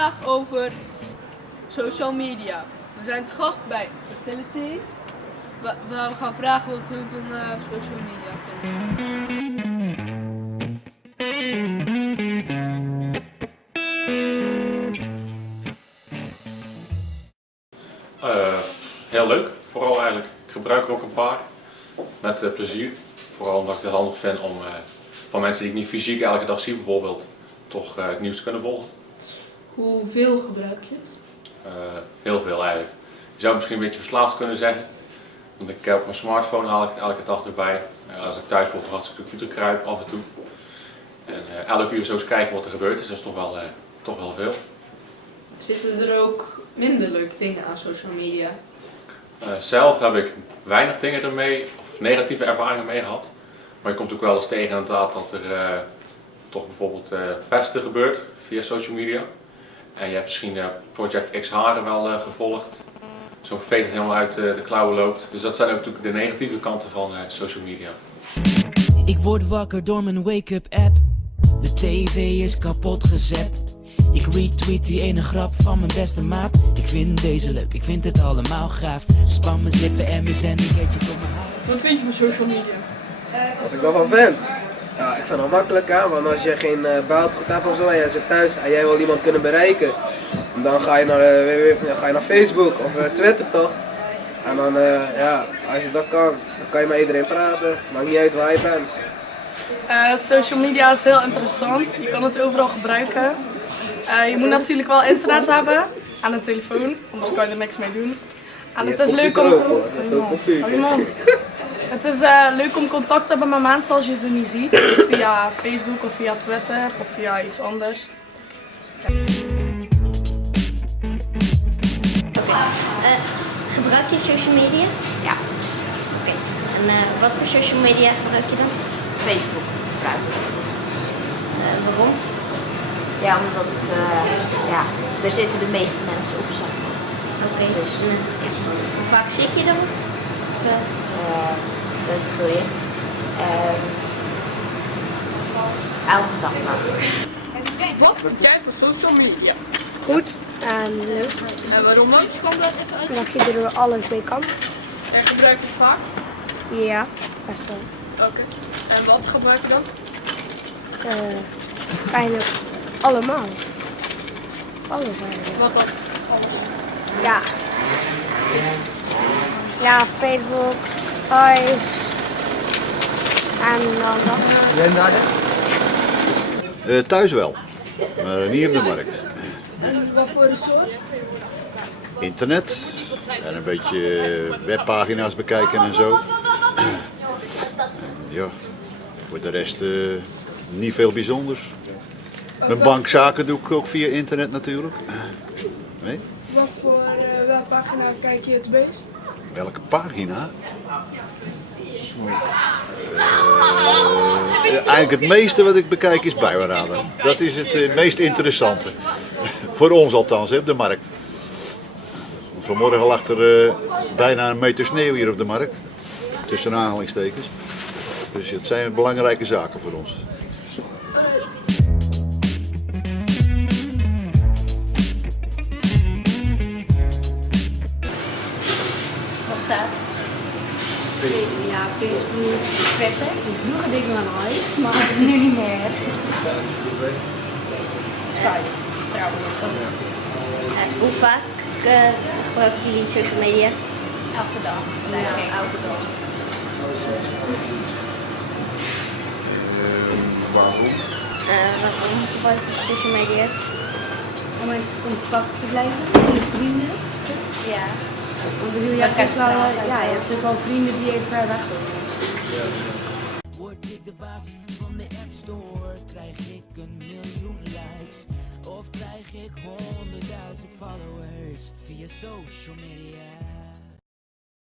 vandaag over social media. We zijn te gast bij Fertility, waar we gaan vragen wat hun van social media vinden. Heel leuk, vooral eigenlijk. Ik gebruik er ook een paar met plezier. Vooral omdat ik het handig vind om van mensen die ik niet fysiek elke dag zie bijvoorbeeld, toch het nieuws te kunnen volgen. Hoeveel gebruik je het? Heel veel eigenlijk. Je zou misschien een beetje verslaafd kunnen zeggen. Want op mijn smartphone haal ik het elke dag erbij. Als ik thuis bijvoorbeeld achter de computer kruip af en toe. En elk uur zo eens kijken wat er gebeurt, dus dat is toch wel veel. Zitten er ook minder leuke dingen aan social media? Zelf heb ik weinig dingen ermee, of negatieve ervaringen mee gehad. Maar je komt ook wel eens tegen inderdaad dat er toch bijvoorbeeld pesten gebeurt via social media. En je hebt misschien Project X Haren wel gevolgd. Zo'n veeg dat helemaal uit de klauwen loopt. Dus dat zijn ook natuurlijk de negatieve kanten van social media. Ik word wakker door mijn wake-up app. De tv is kapot gezet. Ik retweet die ene grap van mijn beste maat. Ik vind deze leuk, ik vind het allemaal gaaf. Span mijn zippen en mijn zendingetje door mijn haar. Wat vind je van social media? Wat ik daarvan vind? Ja, ik vind het makkelijk hè, want als je geen belgoed hebt of zo en jij zit thuis en jij wil iemand kunnen bereiken, dan ga je naar Facebook of Twitter toch? En dan, ja, als je dat kan, dan kan je met iedereen praten, maakt niet uit waar je bent. Social media is heel interessant, je kan het overal gebruiken. Je moet natuurlijk wel internet hebben aan de telefoon, anders kan je er niks mee doen. En het is leuk om... Het is leuk om contact te hebben met mensen als je ze niet ziet. Dus via Facebook of via Twitter of via iets anders. Gebruik je social media? Ja. Oké. En wat voor social media gebruik je dan? Facebook gebruik ik. Waarom? Ja, omdat ja, daar zitten de meeste mensen op, zeg maar. Oké. Dus ja. Hoe vaak zit je dan? Dat is een goeie. Elke dag maar. Wat vind jij van social media? Goed en leuk, En waarom dan? omdat je er alles mee kan. En gebruik je het vaak? Ja, best wel. Oké. En wat gebruik je dan? Eigenlijk allemaal. Alles eigenlijk. Wat dan? Alles. Ja. Ja, Facebook, Huis. En dan dat. Thuis wel, maar niet op de markt. En wat voor een soort? Internet en een beetje webpagina's bekijken en zo. Ja, voor de rest niet veel bijzonders. Mijn bankzaken doe ik ook via internet natuurlijk. Nee? Wat voor webpagina kijk je het meest? Welke pagina? Eigenlijk het meeste wat ik bekijk is Buienradar. Dat is het meest interessante. Voor ons althans, hè, op de markt. Vanmorgen lag er bijna een meter sneeuw hier op de markt. Tussen aanhalingstekens. Dus het zijn belangrijke zaken voor ons. WhatsApp. Ja, Facebook, Twitter. Vroeger deed ik nog aan huis, maar nu niet meer. Skype, trouwens. En hoe vaak gebruik je social media? Elke dag. Ja, elke dag. Waarom gebruik je social media? Om in contact te blijven met je vrienden. Ja. Ik bedoel, je hebt natuurlijk wel vrienden die even ver weg wonen. Word ik de baas van de App Store? Krijg ik 1 miljoen likes? Of krijg ik 100.000 followers via social media?